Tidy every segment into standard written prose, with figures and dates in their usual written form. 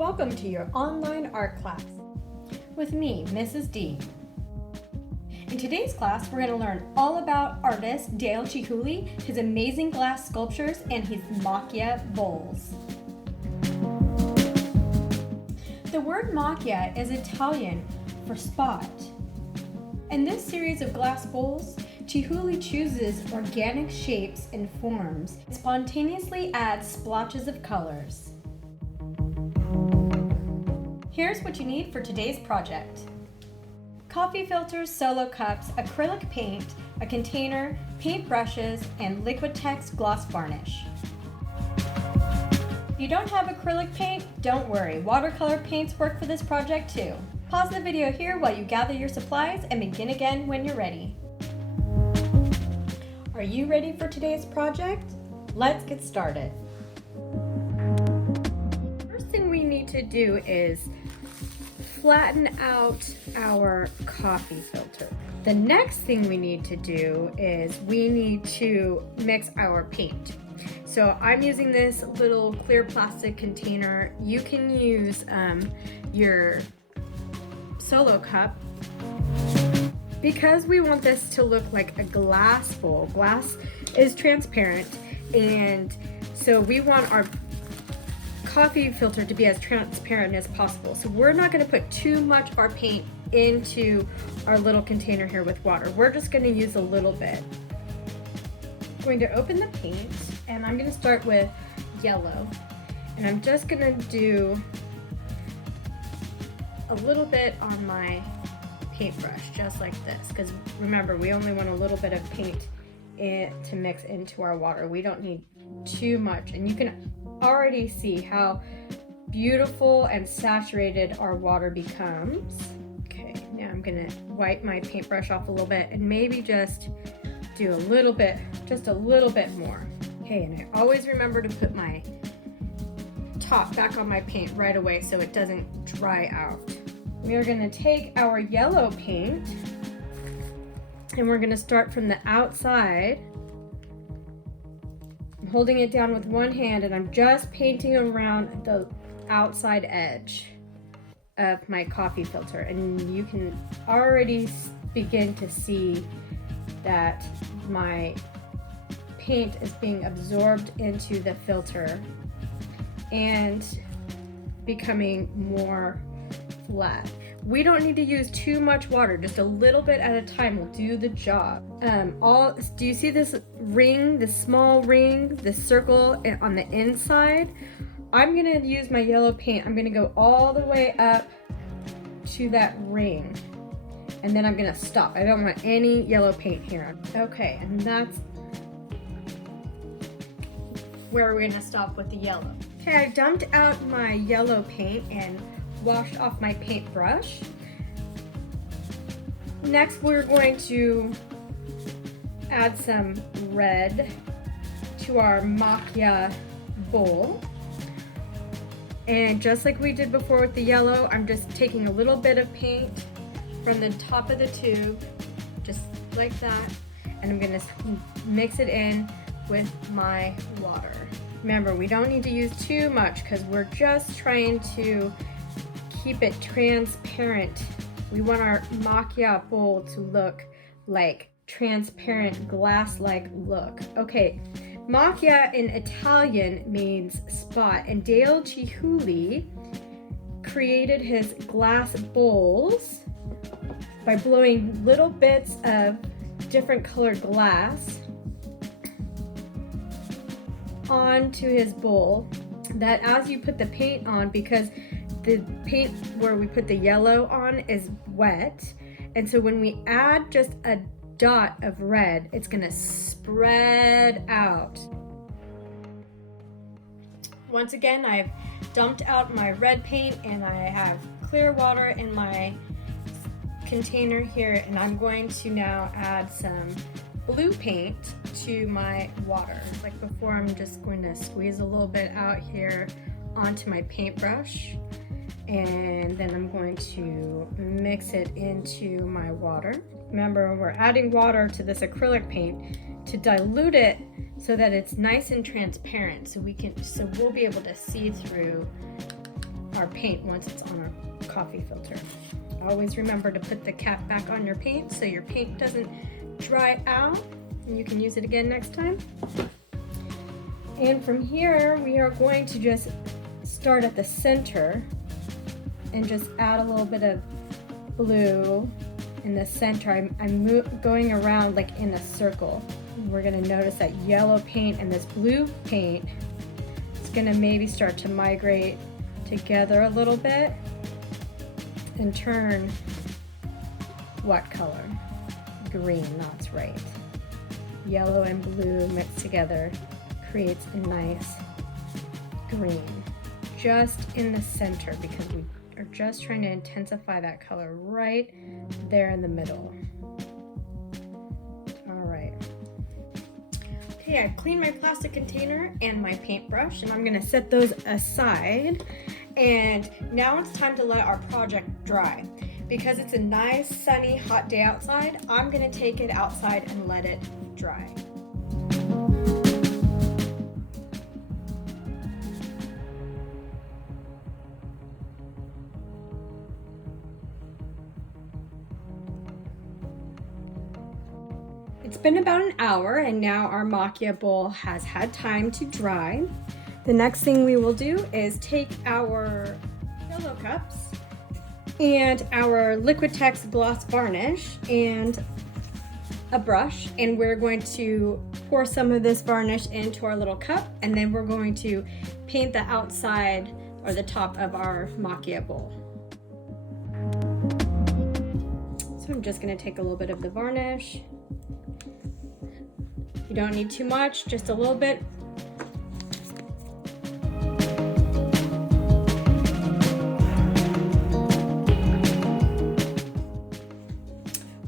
Welcome to your online art class with me, Mrs. D. In today's class, we're going to learn all about artist Dale Chihuly, his amazing glass sculptures, and his Macchia bowls. The word Macchia is Italian for spot. In this series of glass bowls, Chihuly chooses organic shapes and forms and spontaneously adds splotches of colors. Here's what you need for today's project. Coffee filters, solo cups, acrylic paint, a container, paint brushes, and Liquitex gloss varnish. If you don't have acrylic paint, don't worry. Watercolor paints work for this project too. Pause the video here while you gather your supplies and begin again when you're ready. Are you ready for today's project? Let's get started. First thing we need to do is flatten out our coffee filter. The next thing we need to do is we need to mix our paint. So I'm using this little clear plastic container. You can use your solo cup. Because we want this to look like a glass bowl. Glass is transparent, and so we want our coffee filter to be as transparent as possible. So we're not going to put too much of our paint into our little container here with water. We're just going to use a little bit. I'm going to open the paint, and I'm going to start with yellow, and I'm just going to do a little bit on my paintbrush, just like this, because remember, we only want a little bit of paint to mix into our water. We don't need too much, and you can already see how beautiful and saturated our water becomes. Okay, now I'm gonna wipe my paintbrush off a little bit and maybe just do a little bit, just a little bit more. Okay, and I always remember to put my top back on my paint right away so it doesn't dry out. We are going to take our yellow paint and we're going to start from the outside. I'm holding it down with one hand and I'm just painting around the outside edge of my coffee filter, and you can already begin to see that my paint is being absorbed into the filter and becoming more flat. We don't need to use too much water, just a little bit at a time will do the job. Do you see this ring, this small ring, this circle on the inside? I'm gonna use my yellow paint. I'm gonna go all the way up to that ring, and then I'm gonna stop. I don't want any yellow paint here. Okay, and that's where we're gonna stop with the yellow. Okay, I dumped out my yellow paint and washed off my paintbrush. Next, we're going to add some red to our Macchia bowl. And just like we did before with the yellow, I'm just taking a little bit of paint from the top of the tube, just like that, and I'm gonna mix it in with my water. Remember, we don't need to use too much because we're just trying to keep it transparent. We want our Macchia bowl to look like transparent glass-like look. Okay, Macchia in Italian means spot, and Dale Chihuly created his glass bowls by blowing little bits of different colored glass onto his bowl, that as you put the paint on, because the paint where we put the yellow on is wet, and so when we add just a dot of red, it's gonna spread out. Once again, I've dumped out my red paint and I have clear water in my container here, and I'm going to now add some blue paint to my water. Like before, I'm just going to squeeze a little bit out here onto my paintbrush, and then I'm going to mix it into my water. Remember, we're adding water to this acrylic paint to dilute it so that it's nice and transparent, so we'll be able to see through our paint once it's on our coffee filter. Always remember to put the cap back on your paint so your paint doesn't dry out and you can use it again next time. And from here, we are going to just start at the center and just add a little bit of blue in the center. I'm going around like in a circle. We're gonna notice that yellow paint and this blue paint is gonna maybe start to migrate together a little bit and turn what color? Green, that's right. Yellow and blue mixed together creates a nice green just in the center because we are just trying to intensify that color right there in the middle. All right. Okay, I've cleaned my plastic container and my paintbrush, and I'm gonna set those aside. And now it's time to let our project dry. Because it's a nice, sunny, hot day outside, I'm gonna take it outside and let it dry. It's been about an hour and now our Macchia bowl has had time to dry. The next thing we will do is take our Solo cups and our Liquitex gloss varnish and a brush, and we're going to pour some of this varnish into our little cup, and then we're going to paint the outside or the top of our Macchia bowl. So I'm just going to take a little bit of the varnish. You don't need too much, just a little bit.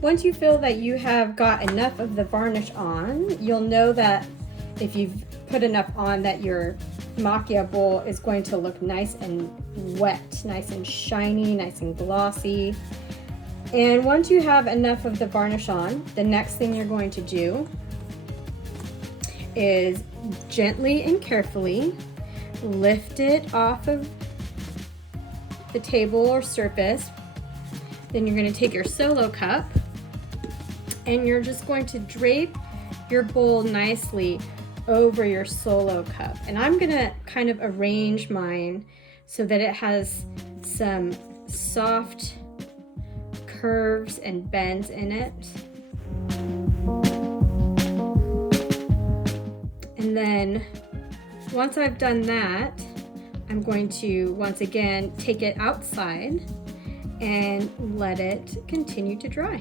Once you feel that you have got enough of the varnish on, you'll know that if you've put enough on that your Macchia bowl is going to look nice and wet, nice and shiny, nice and glossy. And once you have enough of the varnish on, the next thing you're going to do is gently and carefully lift it off of the table or surface. Then you're going to take your Solo cup and you're just going to drape your bowl nicely over your Solo cup. And I'm going to kind of arrange mine so that it has some soft curves and bends in it. And then once I've done that, I'm going to once again take it outside and let it continue to dry.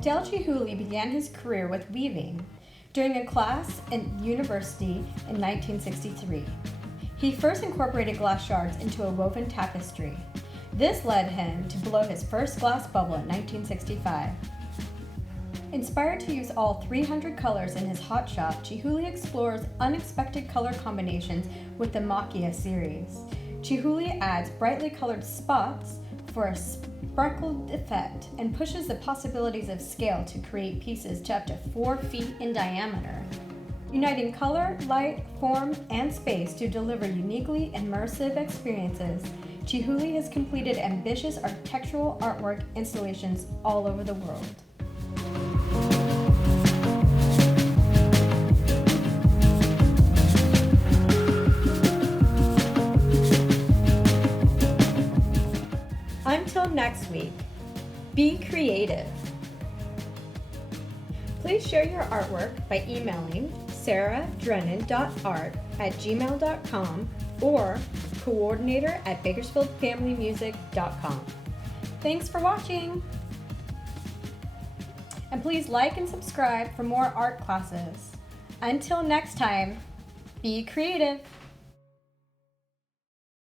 Dale Chihuly began his career with weaving during a class at university in 1963. He first incorporated glass shards into a woven tapestry. This led him to blow his first glass bubble in 1965. Inspired to use all 300 colors in his hot shop, Chihuly explores unexpected color combinations with the Macchia series. Chihuly adds brightly colored spots for a sparkled effect and pushes the possibilities of scale to create pieces to up to 4 feet in diameter. Uniting color, light, form, and space to deliver uniquely immersive experiences, Chihuly has completed ambitious architectural artwork installations all over the world. Until next week, be creative. Please share your artwork by emailing sarah.drennan.art@gmail.com or coordinator@bakersfieldfamilymusic.com. Thanks for watching! And please like and subscribe for more art classes. Until next time, be creative!